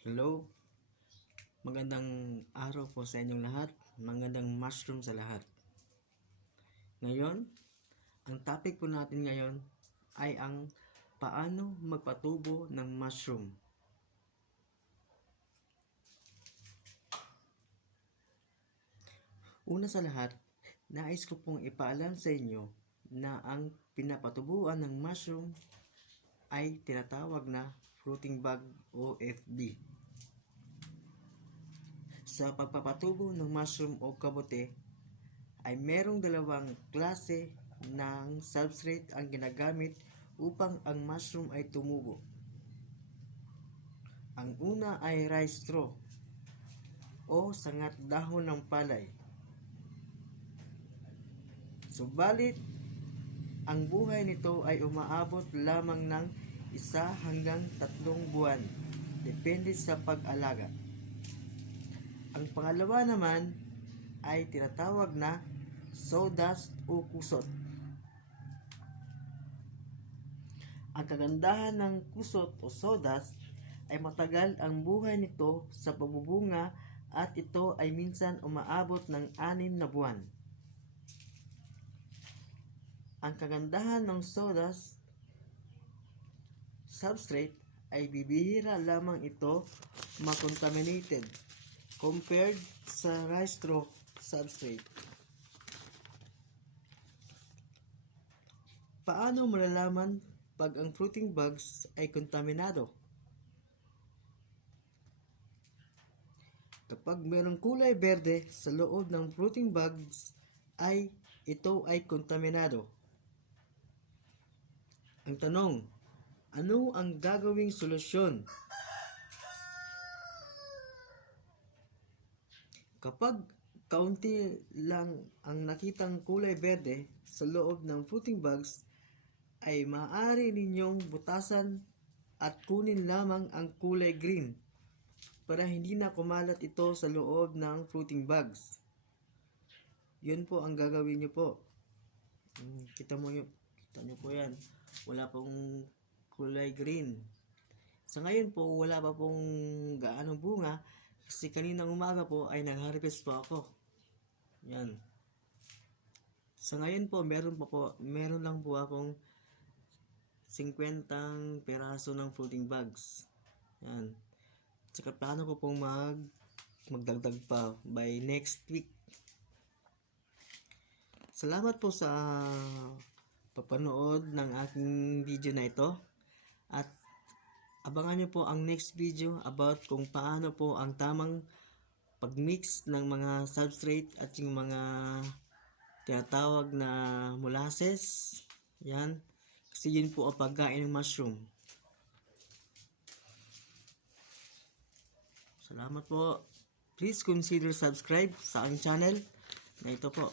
Hello, magandang araw po sa inyong lahat. Magandang mushroom sa lahat. Ngayon, ang topic po natin ngayon ay ang paano magpatubo ng mushroom. Una sa lahat, nais ko pong ipaalam sa inyo na ang pinapatubuan ng mushroom ay tinatawag na fruiting bag o FB. Sa pagpapatubo ng mushroom o kabote ay merong dalawang klase ng substrate ang ginagamit upang ang mushroom ay tumubo. Ang una ay rice straw o sangat dahon ng palay. Subalit, ang buhay nito ay umaabot lamang ng 1 hanggang 3 buwan, depende sa pag-alaga. Ang pangalawa naman ay tinatawag na sawdust o kusot. Ang kagandahan ng kusot o sawdust ay matagal ang buhay nito sa pagbubunga at ito ay minsan umaabot ng 6 na buwan. Ang kagandahan ng sawdust substrate ay bibihira lamang ito makontaminated compared sa rice straw substrate. Paano malalaman pag ang fruiting bags ay kontaminado? Kapag mayroong kulay berde sa loob ng fruiting bags ay ito ay kontaminado. Ang tanong, ano ang gagawing solusyon? Kapag kaunti lang ang nakitang kulay berde sa loob ng fruiting bags, ay maaari ninyong butasan at kunin lamang ang kulay green para hindi na kumalat ito sa loob ng fruiting bags. Yun po ang gagawin nyo po. Kita nyo po yan. Wala pong kulay green. Sa ngayon po, wala pa pong gaanong bunga kasi kaninang umaga po ay nag-harvest po ako. Yan. Sa ngayon po, meron lang po akong 50 peraso ng fruiting bags. Yan. Tsaka plano ko pong magdagdag pa by next week. Salamat po sa papanood ng aking video na ito. At abangan nyo po ang next video about kung paano po ang tamang pagmix ng mga substrate at yung mga tinatawag na molasses. Yan. Kasi yun po ang pagkain ng mushroom. Salamat po. Please consider subscribe sa aking channel na ito po.